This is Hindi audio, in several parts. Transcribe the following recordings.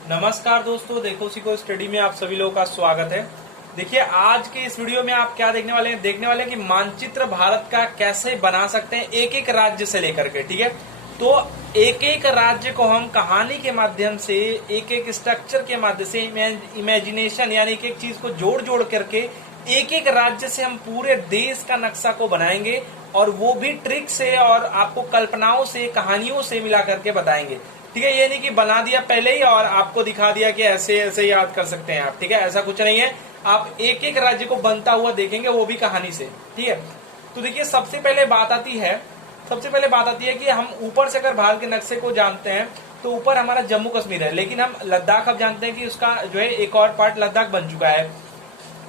नमस्कार दोस्तों, देखो सीखो स्टडी में आप सभी लोगों का स्वागत है। देखिए आज के इस वीडियो में आप क्या देखने वाले हैं, कि मानचित्र भारत का कैसे बना सकते हैं एक एक राज्य से लेकर के। ठीक है, तो एक एक राज्य को हम कहानी के माध्यम से, एक एक स्ट्रक्चर के माध्यम से, इमेजिनेशन यानी एक एक चीज को जोड़ जोड़ करके एक एक राज्य से हम पूरे देश का नक्शा को बनाएंगे, और वो भी ट्रिक से और आपको कल्पनाओं से, कहानियों से मिला करके बताएंगे। ठीक है, ये नहीं कि बना दिया पहले ही और आपको दिखा दिया कि ऐसे ऐसे याद कर सकते हैं आप। ठीक है, ऐसा कुछ नहीं है। आप एक एक राज्य को बनता हुआ देखेंगे, वो भी कहानी से। ठीक है, तो देखिए सबसे पहले बात आती है कि हम ऊपर से अगर भारत के नक्शे को जानते हैं तो ऊपर हमारा जम्मू कश्मीर है, लेकिन हम लद्दाख अब जानते हैं कि उसका जो है एक और पार्ट लद्दाख बन चुका है।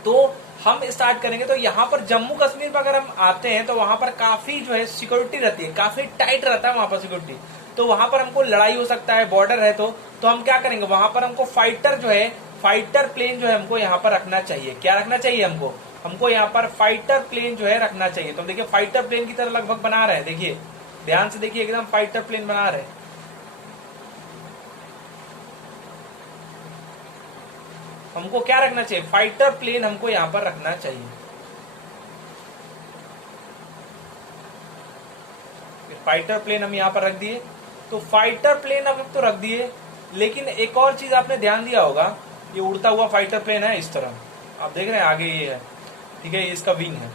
तो हम स्टार्ट करेंगे तो यहाँ पर जम्मू कश्मीर पर अगर हम आते हैं तो वहां पर काफी जो है सिक्योरिटी रहती है, काफी टाइट रहता है वहां पर सिक्योरिटी। तो वहां पर हमको लड़ाई हो सकता है, बॉर्डर है। तो हम क्या करेंगे, वहां पर हमको फाइटर प्लेन जो है हमको यहाँ पर रखना चाहिए। क्या रखना चाहिए हमको यहाँ पर फाइटर प्लेन जो है रखना चाहिए। तो देखिए फाइटर प्लेन की तरह लगभग बना रहे हैं। देखिए ध्यान से देखिए, एकदम फाइटर प्लेन बना रहे हैं। हमको क्या रखना चाहिए, फाइटर प्लेन हमको यहाँ पर रखना चाहिए। फाइटर प्लेन हम यहाँ पर रख दिए। तो फाइटर प्लेन अब तो रख दिए, लेकिन एक और चीज आपने ध्यान दिया होगा, ये उड़ता हुआ फाइटर प्लेन है इस तरह, आप देख रहे हैं आगे ये है। ठीक है, ये इसका विंग है।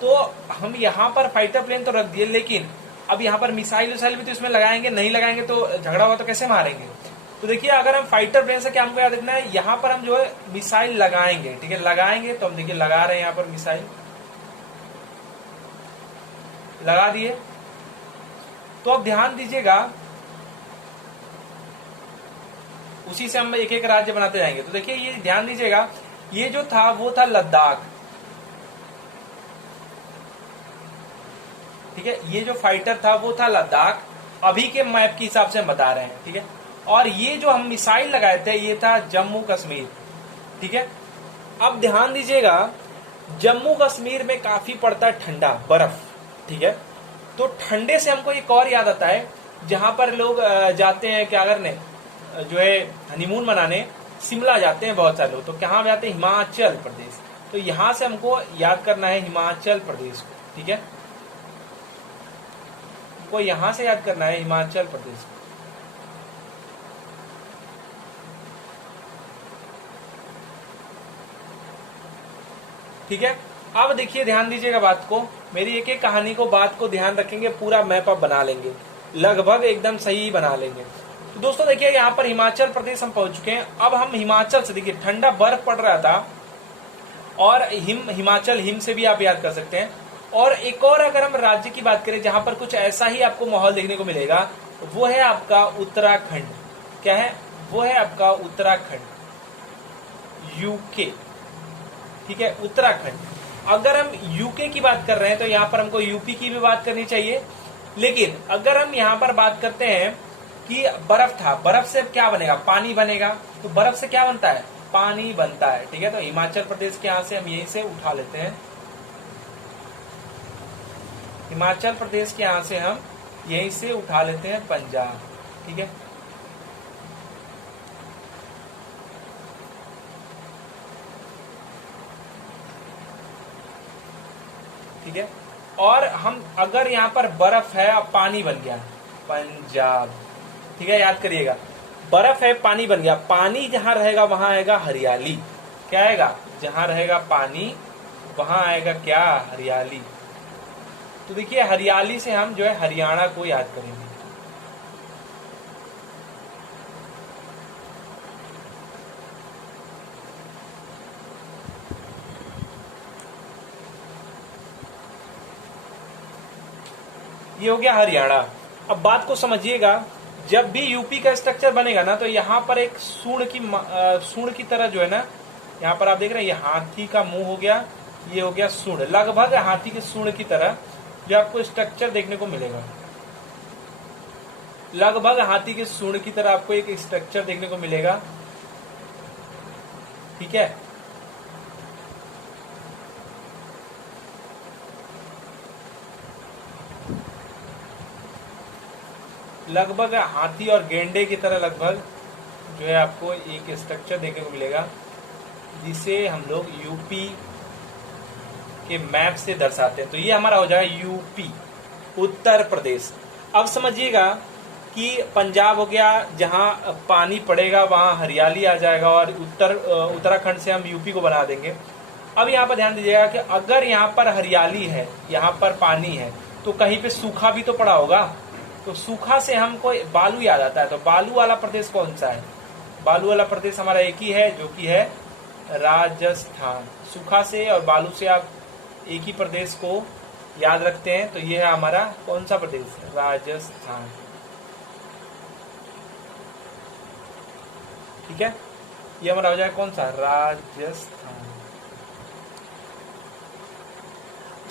तो हम यहाँ पर फाइटर प्लेन तो रख दिए, लेकिन अब यहाँ पर मिसाइल भी तो इसमें लगाएंगे, नहीं लगाएंगे तो झगड़ा हुआ तो कैसे मारेंगे। तो देखिए अगर हम फाइटर प्लेन से क्या हमको याद रखना है, यहाँ पर हम जो है मिसाइल लगाएंगे। ठीक है, लगाएंगे तो हम देखिए लगा रहे हैं यहाँ पर मिसाइल लगा दिए। तो अब ध्यान दीजिएगा, उसी से हम एक एक राज्य बनाते जाएंगे। तो देखिए ये ध्यान दीजिएगा, ये जो था वो था लद्दाख। ठीक है, ये जो फाइटर था वो था लद्दाख, अभी के मैप के हिसाब से हम बता रहे हैं। ठीक है, और ये जो हम मिसाइल लगाए थे ये था जम्मू कश्मीर। ठीक है, अब ध्यान दीजिएगा, जम्मू कश्मीर में काफी पड़ता है ठंडा, बर्फ। ठीक है, तो ठंडे से हमको एक और याद आता है, जहां पर लोग जाते हैं क्या करने, जो है हनीमून मनाने, शिमला जाते हैं बहुत सारे लोग। तो कहाँ जाते हैं, हिमाचल प्रदेश। तो यहां से हमको याद करना है हिमाचल प्रदेश को। ठीक है, हमको यहां से याद करना है हिमाचल प्रदेश को। ठीक है, अब देखिए ध्यान दीजिएगा बात को, मेरी एक एक कहानी को, बात को ध्यान रखेंगे, पूरा मैप आप बना लेंगे, लगभग एकदम सही बना लेंगे। तो दोस्तों देखिए यहाँ पर हिमाचल प्रदेश हम पहुंच चुके हैं। अब हम हिमाचल से, देखिए ठंडा बर्फ पड़ रहा था, और हिमाचल हिम से भी आप याद कर सकते हैं। और एक और अगर हम राज्य की बात करें जहां पर कुछ ऐसा ही आपको माहौल देखने को मिलेगा, वो है आपका उत्तराखंड। क्या है, वो है आपका उत्तराखंड, यूके। ठीक है, उत्तराखंड। अगर हम यूके की बात कर रहे हैं तो यहाँ पर हमको यूपी की भी बात करनी चाहिए। लेकिन अगर हम यहाँ पर बात करते हैं कि बर्फ था, बर्फ से क्या बनेगा, पानी बनेगा। तो बर्फ से क्या बनता है, पानी बनता है। ठीक है, तो हिमाचल प्रदेश के यहाँ से हम यहीं से उठा लेते हैं, हिमाचल प्रदेश के यहाँ से हम यहीं से उठा लेते हैं पंजाब। ठीक है, ठीक है, और हम अगर यहाँ पर बर्फ है, अब पानी बन गया पंजाब। ठीक है, याद करिएगा, बर्फ है, पानी बन गया। पानी जहां रहेगा वहां आएगा हरियाली। क्या आएगा, जहां रहेगा पानी वहां आएगा क्या, हरियाली। तो देखिए हरियाली से हम जो है हरियाणा को याद करेंगे। ये हो गया हरियाणा। अब बात को समझिएगा, जब भी यूपी का स्ट्रक्चर बनेगा ना, तो यहाँ पर एक सूंड की तरह जो है ना, यहाँ पर आप देख रहे हैं, ये हाथी का मुंह हो गया, ये हो गया सूंड, लगभग हाथी के सूंड की तरह जो आपको स्ट्रक्चर देखने को मिलेगा। लगभग हाथी के सूंड की तरह आपको एक स्ट्रक्चर देखने को मिलेगा। ठीक है, लगभग हाथी और गेंडे की तरह लगभग जो है आपको एक स्ट्रक्चर देखने को मिलेगा जिसे हम लोग यूपी के मैप से दर्शाते हैं। तो ये हमारा हो जाएगा यूपी, उत्तर प्रदेश। अब समझिएगा कि पंजाब हो गया, जहां पानी पड़ेगा वहां हरियाली आ जाएगा, और उत्तराखंड से हम यूपी को बना देंगे। अब यहाँ पर ध्यान दीजिएगा कि अगर यहाँ पर हरियाली है, यहाँ पर पानी है, तो कहीं पे सूखा भी तो पड़ा होगा। तो सूखा से हमको बालू याद आता है। तो बालू वाला प्रदेश कौन सा है? बालू वाला प्रदेश हमारा एक ही है, जो कि है राजस्थान। सूखा से और बालू से आप एक ही प्रदेश को याद रखते हैं। तो ये है हमारा कौन सा प्रदेश? राजस्थान। ठीक है, ये हमारा हो जाएगा कौन सा? राजस्थान।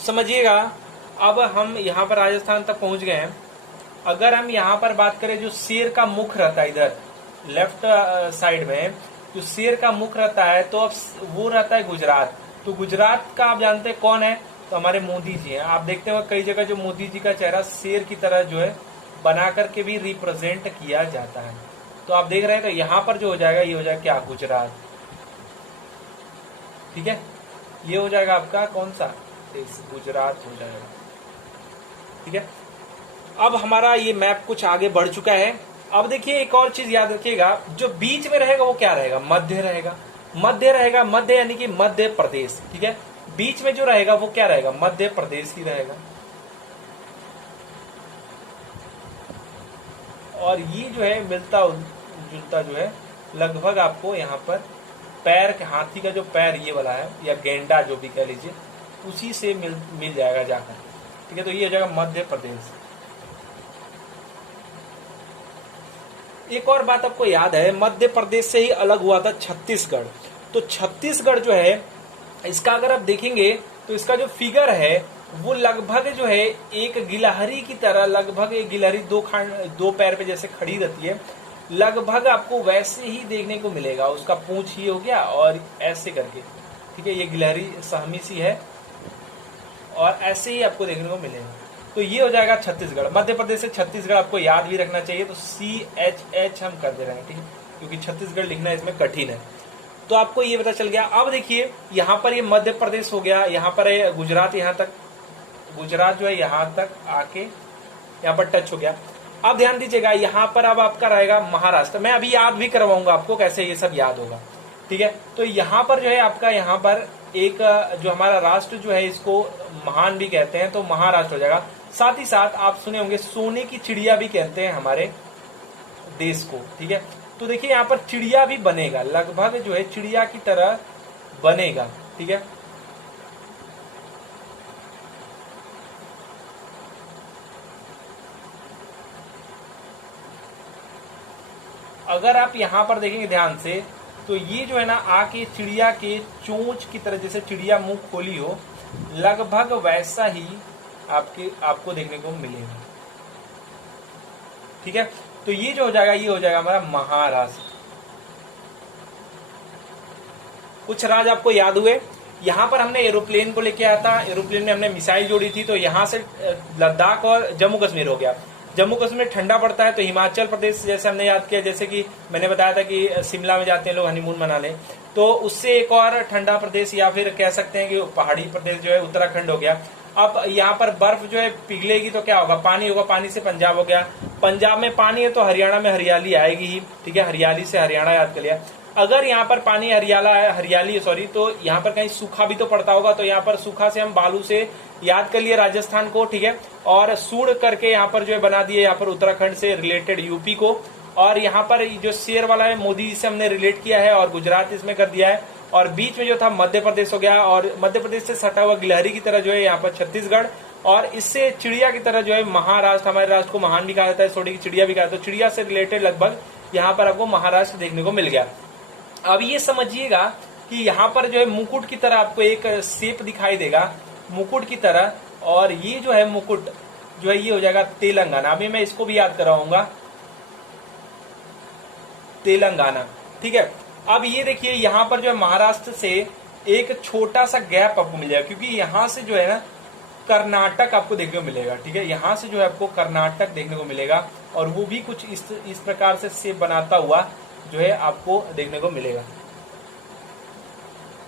समझिएगा, अब हम यहाँ पर राजस्थान तक पहुंच गए हैं। अगर हम यहाँ पर बात करें, जो शेर का मुख रहता है इधर लेफ्ट साइड में, जो शेर का मुख रहता है, तो अब वो रहता है गुजरात। तो गुजरात का आप जानते हैं कौन है? तो हमारे मोदी जी हैं। आप देखते हो कई जगह जो मोदी जी का चेहरा शेर की तरह जो है बना करके भी रिप्रेजेंट किया जाता है। तो आप देख रहे हैं, तो यहाँ पर जो हो जाएगा, ये हो जाएगा क्या? गुजरात। ठीक है, ये हो जाएगा आपका कौन सा? गुजरात हो जाएगा। ठीक है, अब हमारा ये मैप कुछ आगे बढ़ चुका है। अब देखिए एक और चीज याद रखिएगा, जो बीच में रहेगा वो क्या रहेगा? मध्य रहेगा। मध्य रहेगा, मध्य यानी कि मध्य प्रदेश। ठीक है, बीच में जो रहेगा वो क्या रहेगा? मध्य प्रदेश ही रहेगा। और ये जो है मिलता जुलता जो है लगभग आपको यहाँ पर पैर के, हाथी का जो पैर ये वाला है, या गेंडा जो भी कह लीजिए, उसी से मिल जाएगा जाकर। ठीक है, तो ये हो जाएगा मध्य प्रदेश। एक और बात आपको याद है, मध्य प्रदेश से ही अलग हुआ था छत्तीसगढ़। तो छत्तीसगढ़ जो है, इसका अगर आप देखेंगे तो इसका जो फिगर है वो लगभग जो है एक गिलहरी की तरह, लगभग एक गिलहरी दो पैर पे जैसे खड़ी रहती है, लगभग आपको वैसे ही देखने को मिलेगा। उसका पूंछ ही हो गया और ऐसे करके। ठीक है, ये गिलहरी सहमी सी है और ऐसे ही आपको देखने को मिलेगा। तो ये हो जाएगा छत्तीसगढ़। मध्य प्रदेश से छत्तीसगढ़ आपको याद भी रखना चाहिए। तो CHH हम कर दे रहे हैं, ठीक है, क्योंकि छत्तीसगढ़ लिखना इसमें कठिन है। तो आपको ये पता चल गया। अब देखिए यहाँ पर ये मध्य प्रदेश हो गया, यहाँ पर है गुजरात, यहाँ तक गुजरात जो है यहाँ तक आके यहाँ पर टच हो गया। अब ध्यान दीजिएगा, यहाँ पर अब आपका रहेगा महाराष्ट्र। मैं अभी याद भी करवाऊंगा आपको कैसे ये सब याद होगा। ठीक है, तो यहाँ पर जो है आपका, यहाँ पर एक जो हमारा राष्ट्र जो है, इसको महान भी कहते हैं, तो महाराष्ट्र हो जाएगा। साथ ही साथ आप सुने होंगे सोने की चिड़िया भी कहते हैं हमारे देश को। ठीक है, तो देखिए यहाँ पर चिड़िया भी बनेगा, लगभग जो है चिड़िया की तरह बनेगा। ठीक है, अगर आप यहाँ पर देखेंगे ध्यान से, तो ये जो है ना आके चिड़िया के चोंच की तरह, जैसे चिड़िया मुंह खोली हो, लगभग वैसा ही आपको देखने को मिलेगा। ठीक है, तो ये जो हो जाएगा, ये हो जाएगा हमारा महाराष्ट्र। कुछ राज्य आपको याद हुए। यहाँ पर हमने एरोप्लेन को लेके आया था, एरोप्लेन में हमने मिसाइल जोड़ी थी, तो यहाँ से लद्दाख और जम्मू कश्मीर हो गया। जम्मू कश्मीर ठंडा पड़ता है, तो हिमाचल प्रदेश जैसे हमने याद किया, जैसे कि मैंने बताया था कि शिमला में जाते हैं लोग हनीमून मनाने, तो उससे एक और ठंडा प्रदेश, या फिर कह सकते हैं कि पहाड़ी प्रदेश जो है उत्तराखंड हो गया। अब यहाँ पर बर्फ जो है पिघलेगी तो क्या होगा? पानी होगा, पानी से पंजाब हो गया। पंजाब में पानी है तो हरियाणा में हरियाली आएगी ही। ठीक है, हरियाली से हरियाणा याद कर लिया। अगर यहाँ पर पानी हरियाली सॉरी, तो यहाँ पर कहीं सूखा भी तो पड़ता होगा, तो यहाँ पर सूखा से हम बालू से याद कर लिए राजस्थान को। ठीक है, और सूड़ करके यहाँ पर जो है बना दिए यहाँ पर उत्तराखंड से रिलेटेड यूपी को, और यहाँ पर जो शेर वाला है मोदी जी से हमने रिलेट किया है, और गुजरात इसमें कर दिया है, और बीच में जो था मध्य प्रदेश हो गया, और मध्य प्रदेश से सटा हुआ गिलहरी की तरह जो है यहाँ पर छत्तीसगढ़, और इससे चिड़िया की तरह जो है महाराष्ट्र। हमारे राष्ट्र को महान भी कहा जाता है, सोने की चिड़िया भी कहा जाता है। तो चिड़िया से रिलेटेड लगभग यहाँ पर आपको महाराष्ट्र देखने को मिल गया। अब ये समझिएगा कि यहाँ पर जो है मुकुट की तरह आपको एक शेप दिखाई देगा, मुकुट की तरह, और ये जो है मुकुट जो है ये हो जाएगा तेलंगाना। अभी मैं इसको भी याद कराऊंगा, तेलंगाना। ठीक है, अब ये देखिए यहाँ पर जो है महाराष्ट्र से एक छोटा सा गैप आपको मिल जाएगा, क्योंकि यहाँ से जो है ना कर्नाटक आपको देखने को मिलेगा। ठीक है, यहाँ से जो है आपको कर्नाटक देखने को मिलेगा, और वो भी कुछ इस प्रकार से शेप बनाता हुआ जो है आपको देखने को मिलेगा।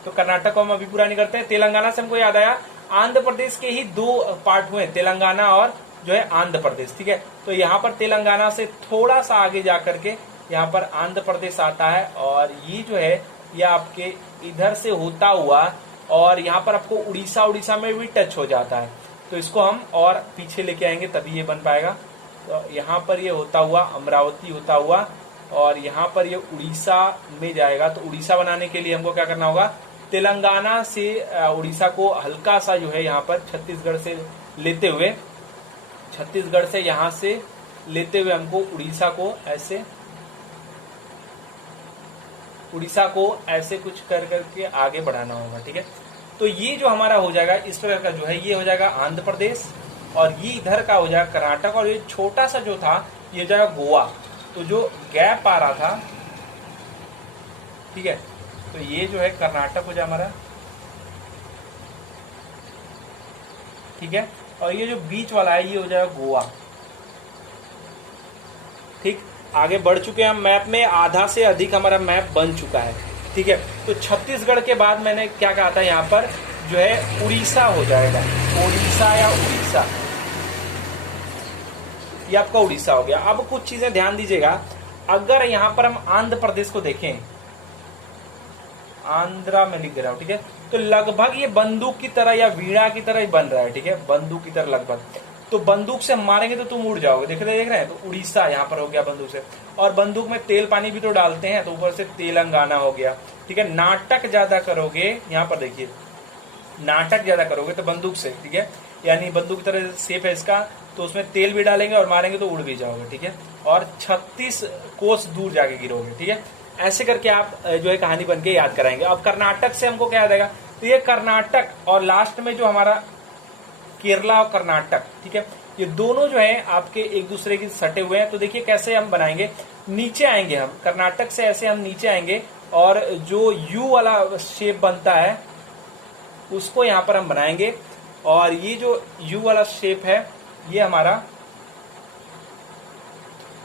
तो कर्नाटक को हम अभी पूरा नहीं करते हैं। तेलंगाना से हमको याद आया, आंध्र प्रदेश के ही दो पार्ट हुए, तेलंगाना और जो है आंध्र प्रदेश, ठीक है। तो यहाँ पर तेलंगाना से थोड़ा सा आगे जाकर के यहाँ पर आंध्र प्रदेश आता है, और ये जो है ये आपके इधर से होता हुआ और यहाँ पर आपको उड़ीसा में भी टच हो जाता है। तो इसको हम और पीछे लेके आएंगे तभी ये बन पाएगा। तो यहाँ पर ये होता हुआ अमरावती होता हुआ और यहाँ पर ये उड़ीसा में जाएगा। तो उड़ीसा बनाने के लिए हमको क्या करना होगा, तेलंगाना से उड़ीसा को हल्का सा जो है यहाँ पर छत्तीसगढ़ से लेते हुए, छत्तीसगढ़ से यहाँ से लेते हुए हमको उड़ीसा को ऐसे कुछ कर करके आगे बढ़ाना होगा, ठीक है। तो ये जो हमारा हो जाएगा इस प्रकार का जो है ये हो जाएगा आंध्र प्रदेश, और ये इधर का हो जाएगा कर्नाटक, और ये छोटा सा जो था ये हो जाएगा गोवा। तो जो गैप आ रहा था, ठीक है, तो ये जो है कर्नाटक हो जाए हमारा, ठीक है, और ये जो बीच वाला है ये हो जाएगा गोवा। ठीक, आगे बढ़ चुके हैं हम मैप में, आधा से अधिक हमारा मैप बन चुका है, ठीक है। तो छत्तीसगढ़ के बाद मैंने क्या कहा था, यहाँ पर जो है उड़ीसा हो जाएगा, उड़ीसा या उड़ीसा, ये आपका उड़ीसा हो गया। अब कुछ चीजें ध्यान दीजिएगा, अगर यहाँ पर हम आंध्र प्रदेश को देखें, आंध्रा में लिख दे रहा हूं, ठीक है, तो लगभग ये बंदूक की तरह या वीणा की तरह ही बन रहा है, ठीक है, बंदूक की तरह लगभग। तो बंदूक से मारेंगे तो तुम उड़ जाओगे, देख रहे हैं। तो उड़ीसा यहाँ पर हो गया बंदूक से, और बंदूक में तेल पानी भी तो डालते हैं, तो ऊपर से तेलंगाना हो गया, ठीक है। नाटक ज्यादा करोगे, यहाँ पर देखिए, नाटक ज्यादा करोगे तो बंदूक से, ठीक है, यानी बंदूक की तरह सेफ है इसका, तो उसमें तेल भी डालेंगे और मारेंगे तो उड़ भी जाओगे, ठीक है, और 36 कोस दूर जाके गिरोगे, ठीक है। ऐसे करके आप जो है कहानी बन के याद कराएंगे। अब कर्नाटक से हमको क्या याद आएगा, तो ये कर्नाटक और लास्ट में जो हमारा केरला और कर्नाटक, ठीक है, ये दोनों जो है आपके एक दूसरे के सटे हुए हैं। तो देखिए कैसे हम बनाएंगे, नीचे आएंगे हम, कर्नाटक से ऐसे हम नीचे आएंगे और जो यू वाला शेप बनता है उसको यहाँ पर हम बनाएंगे, और ये जो यू वाला शेप है ये हमारा,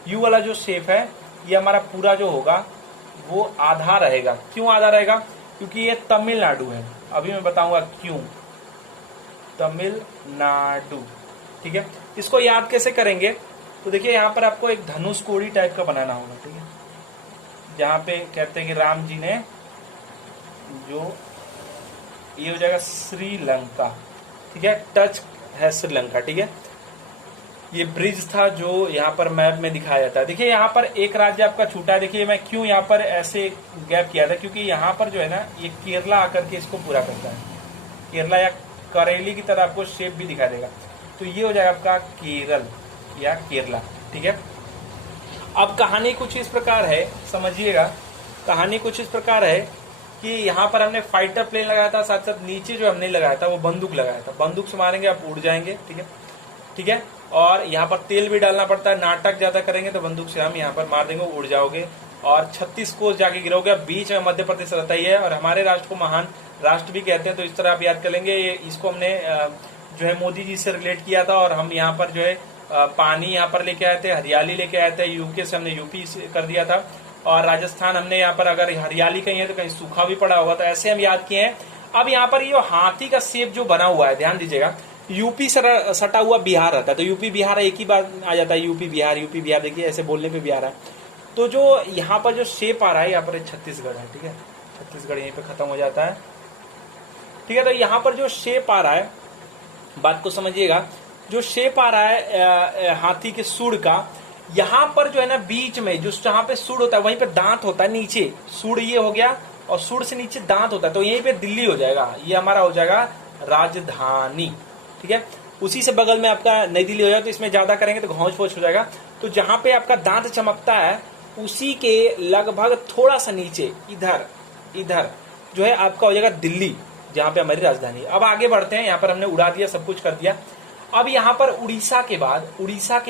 यू वाला जो शेप है ये हमारा पूरा जो होगा वो आधा रहेगा। क्यों आधा रहेगा, क्योंकि ये तमिलनाडु है, अभी मैं बताऊंगा क्यों, तमिलनाडु, ठीक है। इसको याद कैसे करेंगे, तो देखिए यहाँ पर आपको एक धनुष कोड़ी टाइप का बनाना होगा, ठीक है, जहां पे कहते हैं कि राम जी ने जो, ये हो जाएगा श्रीलंका, ठीक है, टच है श्रीलंका, ठीक है। ये ब्रिज था जो यहाँ पर मैप में दिखाया जाता है। देखिए यहाँ पर एक राज्य आपका छूटा है, देखिए मैं क्यों यहाँ पर ऐसे गैप किया था, क्योंकि यहाँ पर जो है ना ये केरला आकर के इसको पूरा करता है, केरला या करेली की तरह आपको शेप भी दिखा देगा। तो ये हो जाएगा आपका केरल या केरला, ठीक है। अब कहानी कुछ इस प्रकार है, समझिएगा, कहानी कुछ इस प्रकार है कि यहाँ पर हमने फाइटर प्लेन लगाया था, साथ साथ नीचे जो हमने लगाया था वो बंदूक लगाया था, बंदूक से मारेंगे आप उड़ जाएंगे, ठीक है, ठीक है। और यहाँ पर तेल भी डालना पड़ता है, नाटक ज्यादा करेंगे तो बंदूक से हम यहाँ पर मार देंगे, उड़ जाओगे और 36 कोस जाके गिरोगे। बीच में मध्य प्रदेश रहता ही है, और हमारे राष्ट्र को महान राष्ट्र भी कहते हैं, तो इस तरह आप याद कर लेंगे। इसको हमने जो है मोदी जी से रिलेट किया था, और हम यहाँ पर जो है पानी यहाँ पर लेके आए थे, हरियाली लेके आए थे, यूके से हमने यूपी कर दिया था, और राजस्थान हमने यहाँ पर अगर हरियाली कहीं है तो कहीं सूखा भी पड़ा होगा, तो ऐसे हम याद किए हैं। अब यहाँ पर ये हाथी का शेप जो बना हुआ है, ध्यान दीजिएगा, यूपी सटा हुआ बिहार रहता है, तो यूपी बिहार एक ही बार आ जाता है, यूपी बिहार, देखिए ऐसे बोलने पे बिहार है। तो जो यहाँ पर जो शेप आ रहा है, यहाँ पर छत्तीसगढ़ है, ठीक है, छत्तीसगढ़ यहीं पे खत्म हो जाता है, ठीक है। तो यहाँ पर जो शेप आ रहा है, बात को समझिएगा, जो शेप आ रहा है हाथी के सूंड का, यहाँ पर जो है ना बीच में जो जहाँ पे सूंड होता है वहीं पे दांत होता है, नीचे सूंड ये हो गया और सूंड से नीचे दांत होता है, तो यहीं पे दिल्ली हो जाएगा, ये हमारा हो जाएगा राजधानी, ठीक है। उसी से बगल में आपका नई दिल्ली हो जाएगा, तो इसमें ज्यादा करेंगे तो घौंच फोच हो जाएगा। तो जहां पे आपका दांत चमकता है उसी के लगभग थोड़ा सा नीचे इधर जो है आपका हो जाएगा दिल्ली, जहां पे हमारी राजधानी है। अब आगे बढ़ते हैं, यहाँ पर हमने उड़ा दिया, सब कुछ कर दिया। अब यहाँ पर उड़ीसा के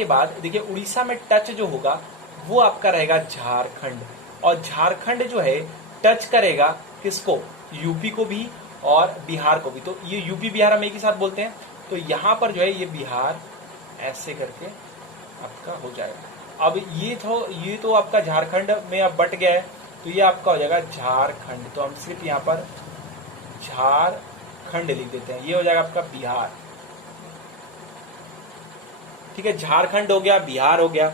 बाद देखिए, उड़ीसा में टच जो होगा वो आपका रहेगा झारखंड, और झारखंड जो है टच करेगा किसको, यूपी को भी और बिहार को भी। तो ये यूपी बिहार हम एक ही साथ बोलते हैं, तो यहाँ पर जो है ये बिहार ऐसे करके आपका हो जाएगा, अब ये तो आपका झारखंड में अब बट गया है, तो ये आपका हो जाएगा झारखंड। तो हम सिर्फ यहाँ पर झारखंड लिख देते हैं, ये हो जाएगा आपका बिहार। ठीक है, झारखंड हो गया, बिहार हो गया।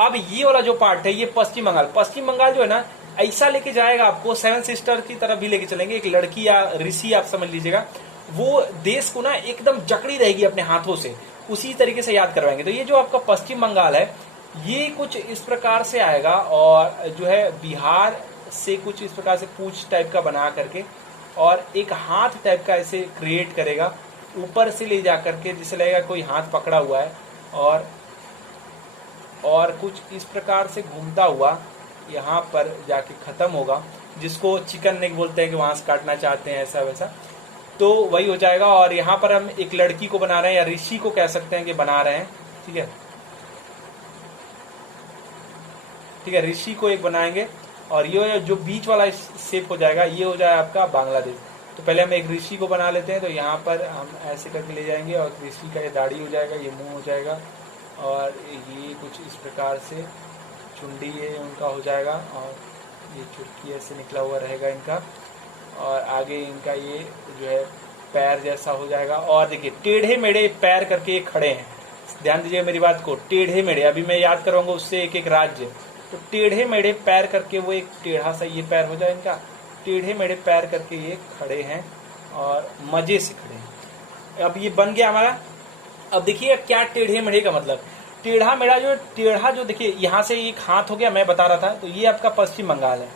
अब ये वाला जो पार्ट है ये पश्चिम बंगाल। पश्चिम बंगाल जो है ना ऐसा लेके जाएगा आपको, सेवन सिस्टर की तरफ भी लेके चलेंगे। एक लड़की या ऋषि आप समझ लीजिएगा, वो देश को ना एकदम जकड़ी रहेगी अपने हाथों से, उसी तरीके से याद करवाएंगे। तो ये जो आपका पश्चिम बंगाल है ये कुछ इस प्रकार से आएगा, और जो है बिहार से कुछ इस प्रकार से पूंछ टाइप का बना करके और एक हाथ टाइप का ऐसे क्रिएट करेगा, ऊपर से ले जा करके जिसे लगेगा कोई हाथ पकड़ा हुआ है, और कुछ इस प्रकार से घूमता हुआ यहाँ पर जाके खत्म होगा, जिसको चिकन नेक बोलते हैं कि वहां से काटना चाहते हैं ऐसा वैसा, तो वही हो जाएगा। और यहाँ पर हम एक लड़की को बना रहे हैं, या ऋषि को कह सकते हैं कि बना रहे हैं। ठीक है, ठीक है, ऋषि को एक बनाएंगे, और ये जो बीच वाला शेप हो जाएगा ये हो जाएगा आपका बांग्लादेश। तो पहले हम एक ऋषि को बना लेते हैं, तो यहाँ पर हम ऐसे करके ले जाएंगे, और ऋषि का ये दाढ़ी हो जाएगा, ये मुंह हो जाएगा, और ये कुछ इस प्रकार से चुंडी ये उनका हो जाएगा, और ये चुटकी ऐसे निकला हुआ रहेगा इनका, और आगे इनका ये जो है पैर जैसा हो जाएगा। और देखिए टेढ़े मेढ़े पैर करके ये खड़े हैं, ध्यान दीजिए मेरी बात को, टेढ़े मेढ़े। अभी मैं याद करवाऊंगा उससे एक एक राज्य, तो टेढ़े मेढ़े पैर करके वो एक टेढ़ा सा ये पैर हो जाए इनका, टेढ़े मेढ़े पैर करके ये खड़े हैं और मजे से खड़े हैं। अब ये बन गया हमारा। अब देखिए क्या टेढ़े मेढ़े का मतलब, टेढ़ा मेढ़ा जो देखिए यहां से एक हाथ हो गया, मैं बता रहा था, तो ये आपका पश्चिम बंगाल है।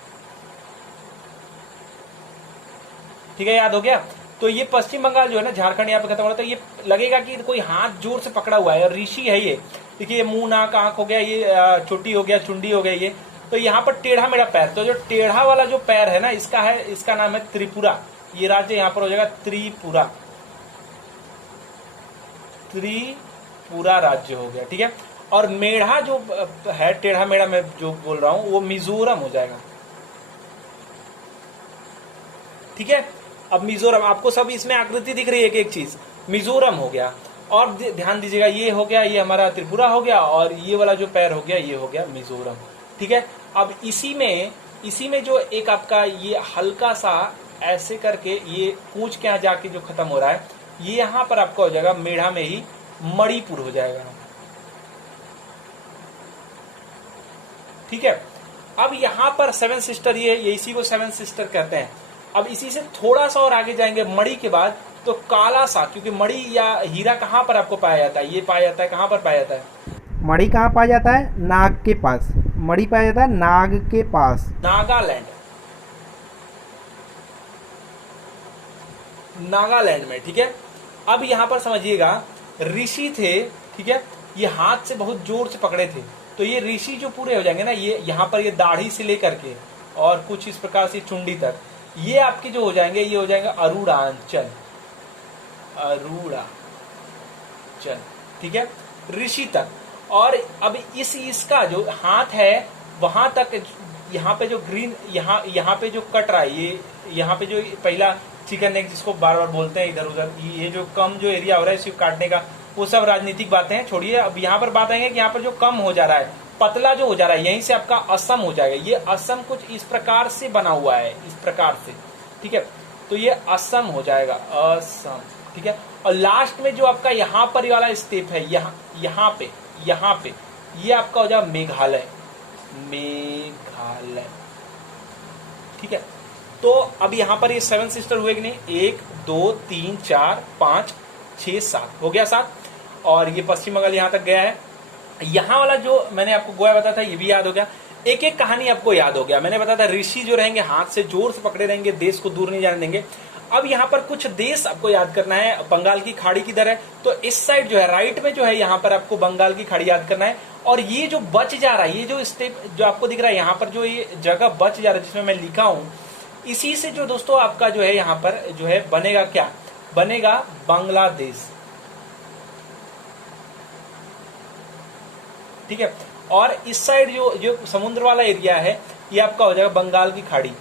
ठीक है, याद हो गया। तो ये पश्चिम बंगाल जो है ना, झारखंड यहाँ पे खत्म हो रहा है, तो ये लगेगा कि कोई हाथ जोर से पकड़ा हुआ है, और ऋषि है ये। देखिए मुंह नाक आंख हो गया, ये चोटी हो गया, चुंडी हो गया ये, तो यहाँ पर टेढ़ा मेढ़ा पैर। तो जो टेढ़ा वाला जो पैर है ना इसका नाम है त्रिपुरा। ये राज्य यहाँ पर हो जाएगा त्रिपुरा, त्रिपुरा राज्य हो गया। ठीक है, और मेढ़ा जो है, टेढ़ा मेढ़ा मैं जो बोल रहा हूं वो मिजोरम हो जाएगा। ठीक है, अब मिजोरम आपको सब इसमें आकृति दिख रही है, एक चीज मिजोरम हो गया। और ध्यान दीजिएगा ये हो गया, ये हमारा त्रिपुरा हो गया, और ये वाला जो पैर हो गया ये हो गया मिजोरम। ठीक है, अब इसी में जो एक आपका ये हल्का सा ऐसे करके ये पूंछ के यहाँ जाके जो खत्म हो रहा है, ये यहाँ पर आपका हो जाएगा मेढ़ा में ही मणिपुर हो जाएगा। ठीक है, अब यहाँ पर सेवन सिस्टर ये इसी को सेवन सिस्टर कहते हैं। अब इसी से थोड़ा सा और आगे जाएंगे मणि के बाद, तो काला सा, क्योंकि मणि या हीरा कहाँ पर आपको पाया जाता है, ये पाया जाता है कहाँ पर पाया जाता है, मणि कहाँ पाया जाता है, नाग के पास। मणि पाया जाता है नाग के पास, नागालैंड, नागालैंड में। ठीक है, अब यहाँ पर समझिएगा ऋषि थे, ठीक है, ये हाथ से बहुत जोर से पकड़े थे, तो ये ऋषि जो पूरे हो जाएंगे ना, ये यहाँ पर ये दाढ़ी से लेकर के और कुछ इस प्रकार से चुंडी तक, ये आपके जो हो जाएंगे ये हो जाएगा अरुणाचल, अरुणाचल। ठीक है, ऋषि तक। और अब इसका जो हाथ है वहां तक, यहाँ पे जो ग्रीन यहाँ पे जो कट रहा है, ये यहाँ पे जो पहला चिकन नेक जिसको बार बार बोलते हैं इधर उधर, ये जो कम जो एरिया हो रहा है इसको काटने का, वो सब राजनीतिक बातें हैं, छोड़िए। अब यहाँ पर बात आएंगे कि यहाँ पर जो कम हो जा रहा है, पतला जो हो जा रहा है, यहीं से आपका असम हो जाएगा। ये असम कुछ इस प्रकार से बना हुआ है, इस प्रकार से। ठीक है, तो ये असम हो जाएगा, असम। ठीक है, और लास्ट में जो आपका यहाँ पर वाला स्टेप है, यहाँ पे ये आपका हो जाएगा मेघालय, मेघालय। ठीक है, तो अब यहाँ पर ये सेवन सिस्टर हुए कि नहीं, 1 2 3 4 5 6 7 हो गया 7, और ये पश्चिम बंगाल यहाँ तक गया है। यहाँ वाला जो मैंने आपको गोया बताया था ये भी याद हो गया, एक एक कहानी आपको याद हो गया। मैंने बताया था ऋषि जो रहेंगे हाथ से जोर से पकड़े रहेंगे, देश को दूर नहीं जाने देंगे। अब यहाँ पर कुछ देश आपको याद करना है, बंगाल की खाड़ी किधर है, तो इस साइड जो है राइट में जो है यहाँ पर आपको बंगाल की खाड़ी याद करना है। और ये जो बच जा रहा है, ये जो स्टेप जो आपको दिख रहा है यहाँ पर जो ये जगह बच जा रहा है जिसमें मैं लिखा हूँ, इसी से जो दोस्तों आपका जो है यहाँ पर जो है बनेगा क्या, बनेगा बांग्लादेश। ठीक है, और इस साइड जो समुद्र वाला एरिया है ये आपका हो जाएगा बंगाल की खाड़ी।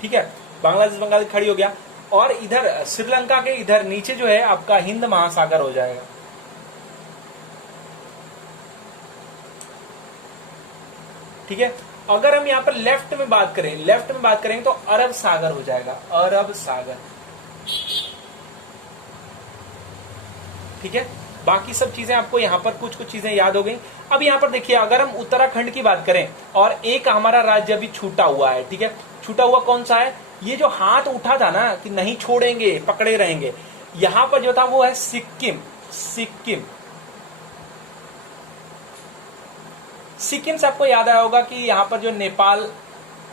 ठीक है, बांग्लादेश बंगाल की खाड़ी हो गया, और इधर श्रीलंका के इधर नीचे जो है आपका हिंद महासागर हो जाएगा। ठीक है। अगर हम यहाँ पर लेफ्ट में बात करेंगे तो अरब सागर हो जाएगा, अरब सागर, ठीक है। बाकी सब चीजें आपको यहाँ पर कुछ कुछ चीजें याद हो गई। अब यहाँ पर देखिए, अगर हम उत्तराखंड की बात करें और एक हमारा राज्य अभी छूटा हुआ है, ठीक है। छूटा हुआ कौन सा है? ये जो हाथ उठा था ना कि नहीं छोड़ेंगे, पकड़े रहेंगे, यहां पर जो था वो है सिक्किम। सिक्किम, सिक्किम से आपको याद आया होगा कि यहाँ पर जो नेपाल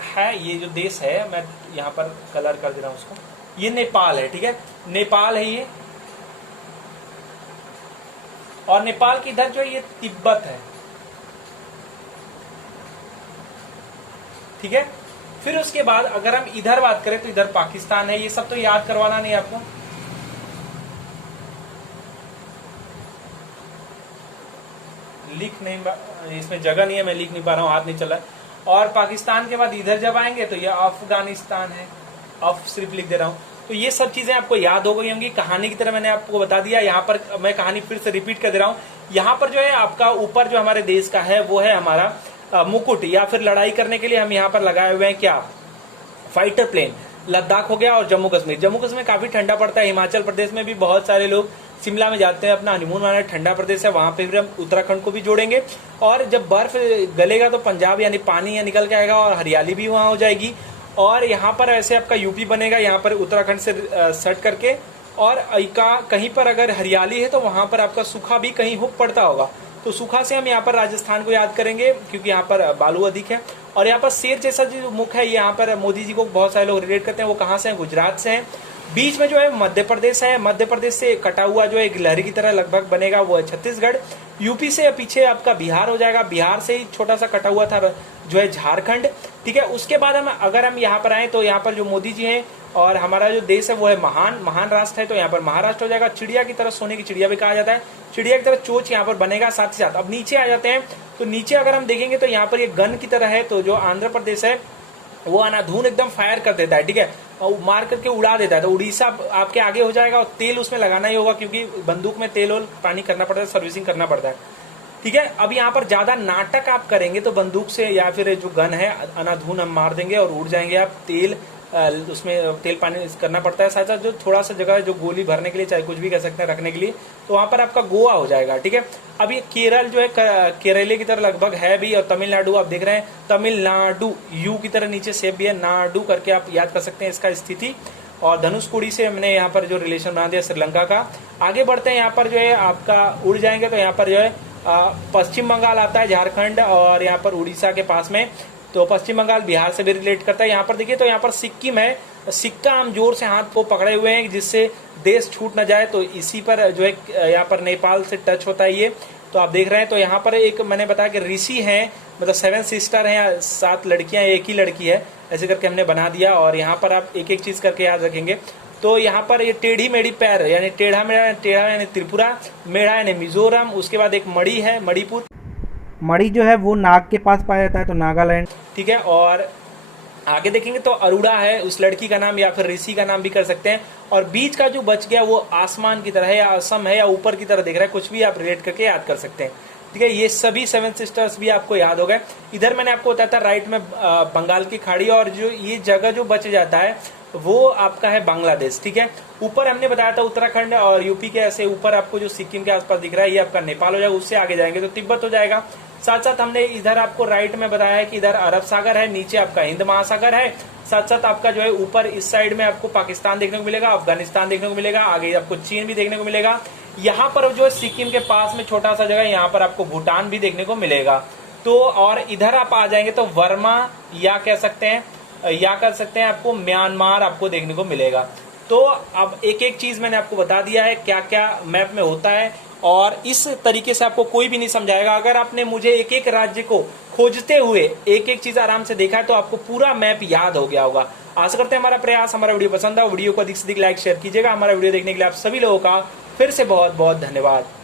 है, ये जो देश है, मैं यहाँ पर कलर कर दे रहा हूं उसको, ये नेपाल है, ठीक है। नेपाल है ये, और नेपाल की इधर जो है ये तिब्बत है, ठीक है। फिर उसके बाद अगर हम इधर बात करें तो इधर पाकिस्तान है। ये सब तो याद करवाना नहीं आपको, लिख नहीं, इसमें जगह नहीं है, मैं लिख नहीं पा रहा हूं, हाथ नहीं चल रहा है। और पाकिस्तान के बाद इधर जब आएंगे तो ये अफगानिस्तान है, अफ सिर्फ लिख दे रहा हूं। तो ये सब चीजें आपको याद हो गई होंगी। कहानी की तरह मैंने आपको बता दिया। यहाँ पर मैं कहानी फिर से रिपीट कर दे रहा हूँ। यहाँ पर जो है आपका ऊपर जो हमारे देश का है वो है हमारा मुकुट, या फिर लड़ाई करने के लिए हम यहाँ पर लगाए हुए हैं क्या, फाइटर प्लेन। लद्दाख हो गया और जम्मू कश्मीर। जम्मू कश्मीर काफी ठंडा पड़ता है। हिमाचल प्रदेश में भी बहुत सारे लोग शिमला में जाते हैं अपना हनीमून मारने, ठंडा प्रदेश है, वहां पे फिर हम उत्तराखंड को भी जोड़ेंगे। और जब बर्फ गलेगा तो पंजाब यानी पानी यहाँ निकल के आएगा और हरियाली भी वहां हो जाएगी। और यहाँ पर ऐसे आपका यूपी बनेगा, यहाँ पर उत्तराखंड से सट करके। और कहीं पर अगर हरियाली है तो वहां पर आपका सूखा भी कहीं हुक पड़ता होगा, तो सूखा से हम यहाँ पर राजस्थान को याद करेंगे क्योंकि यहाँ पर बालू अधिक है। और यहाँ पर शेर जैसा जो मुख है, यहाँ पर मोदी जी को बहुत सारे लोग रिलेट करते हैं। वो कहाँ से हैं? गुजरात से हैं। बीच में जो है मध्य प्रदेश है, मध्य प्रदेश से कटा हुआ जो एक लहरी की तरह लगभग बनेगा वो है छत्तीसगढ़। यूपी से पीछे आपका बिहार हो जाएगा, बिहार से ही छोटा सा कटा हुआ था जो है झारखंड, ठीक है। उसके बाद हम अगर हम यहाँ पर आए तो यहाँ पर जो मोदी जी हैं और हमारा जो देश है वो है महान राष्ट्र है, तो यहाँ पर महाराष्ट्र हो जाएगा। चिड़िया की तरह, सोने की चिड़िया भी कहा जाता है, चिड़िया की तरह चोच यहाँ पर बनेगा साथ ही साथ। अब नीचे आ जाते हैं तो नीचे अगर हम देखेंगे तो यहाँ पर ये गन की तरह है, तो जो आंध्र प्रदेश है वो अनाधून एकदम फायर कर देता है, ठीक है, और मार करके उड़ा देता है। तो उड़ीसा आपके आगे हो जाएगा और तेल उसमें लगाना ही होगा क्योंकि बंदूक में तेल और पानी करना पड़ता है, सर्विसिंग करना पड़ता है, ठीक है। अब यहाँ पर ज्यादा नाटक आप करेंगे तो बंदूक से या फिर जो गन है अनाधून हम मार देंगे और उड़ जाएंगे आप। तेल उसमें तेल पानी करना पड़ता है, साथ साथ जो थोड़ा सा जगह है जो गोली भरने के लिए, चाहे कुछ भी कह सकते हैं रखने के लिए, तो वहां पर आपका गोवा हो जाएगा, ठीक है। अब ये केरल जो है केरले की तरह लगभग है भी, और तमिलनाडु आप देख रहे हैं, तमिलनाडु यू की तरह नीचे सेब भी है, नाडु करके आप याद कर सकते हैं इसका स्थिति। और धनुषकोडी से हमने यहाँ पर जो रिलेशन बना दिया श्रीलंका का। आगे बढ़ते हैं, यहाँ पर जो है आपका उड़ जाएंगे तो यहाँ पर जो है पश्चिम बंगाल आता है, झारखंड, और यहाँ पर उड़ीसा के पास में, तो पश्चिम बंगाल बिहार से भी रिलेट करता है। यहाँ पर देखिए तो यहाँ पर सिक्किम है, सिक्का हम जोर से हाथ को पकड़े हुए हैं जिससे देश छूट न जाए, तो इसी पर जो है यहाँ पर नेपाल से टच होता है ये, तो आप देख रहे हैं। तो यहाँ पर एक मैंने बताया कि ऋषि हैं, मतलब 7 सिस्टर हैं, 7 लड़कियां, एक ही लड़की है, ऐसे करके हमने बना दिया। और यहाँ पर आप एक एक चीज करके याद रखेंगे। तो यहाँ पर ये टेढ़ी मेढ़ी पैर यानी टेढ़ा यानी त्रिपुरा, मेढ़ा यानी मिजोरम, उसके बाद एक मणि है, मणिपुर। मणि जो है वो नाग के पास पाया जाता है, तो नागालैंड, ठीक है। और आगे देखेंगे तो अरुड़ा है, उस लड़की का नाम, या फिर ऋषि का नाम भी कर सकते हैं। और बीच का जो बच गया वो आसमान की तरह है, या असम है, या ऊपर की तरह दिख रहा है, कुछ भी आप रिलेट करके याद कर सकते हैं, ठीक है। ये सभी 7 सिस्टर्स भी आपको याद हो गए। इधर मैंने आपको बताया था राइट में बंगाल की खाड़ी, और जो ये जगह जो बच जाता है वो आपका है बांग्लादेश, ठीक है। ऊपर हमने बताया था उत्तराखंड और यूपी के ऐसे ऊपर आपको जो सिक्किम के आसपास दिख रहा है ये आपका नेपाल हो जाएगा। उससे आगे जाएंगे तो तिब्बत हो जाएगा। साथ साथ हमने इधर आपको राइट में बताया है कि इधर अरब सागर है, नीचे आपका हिंद महासागर है, साथ साथ आपका जो है ऊपर इस साइड में आपको पाकिस्तान देखने को मिलेगा, अफगानिस्तान देखने को मिलेगा, आगे आपको चीन भी देखने को मिलेगा। यहाँ पर जो है सिक्किम के पास में छोटा सा जगह, यहाँ पर आपको भूटान भी देखने को मिलेगा। तो और इधर आप आ जाएंगे तो वर्मा या कह सकते हैं, या कर सकते हैं आपको म्यांमार आपको देखने को मिलेगा। तो अब एक एक चीज मैंने आपको बता दिया है क्या क्या मैप में होता है, और इस तरीके से आपको कोई भी नहीं समझाएगा। अगर आपने मुझे एक एक राज्य को खोजते हुए एक एक चीज आराम से देखा है तो आपको पूरा मैप याद हो गया होगा। आशा करते हैं हमारा प्रयास, हमारा वीडियो पसंद आया, वीडियो को अधिक से अधिक लाइक शेयर कीजिएगा। हमारा वीडियो देखने के लिए आप सभी लोगों का फिर से बहुत बहुत धन्यवाद।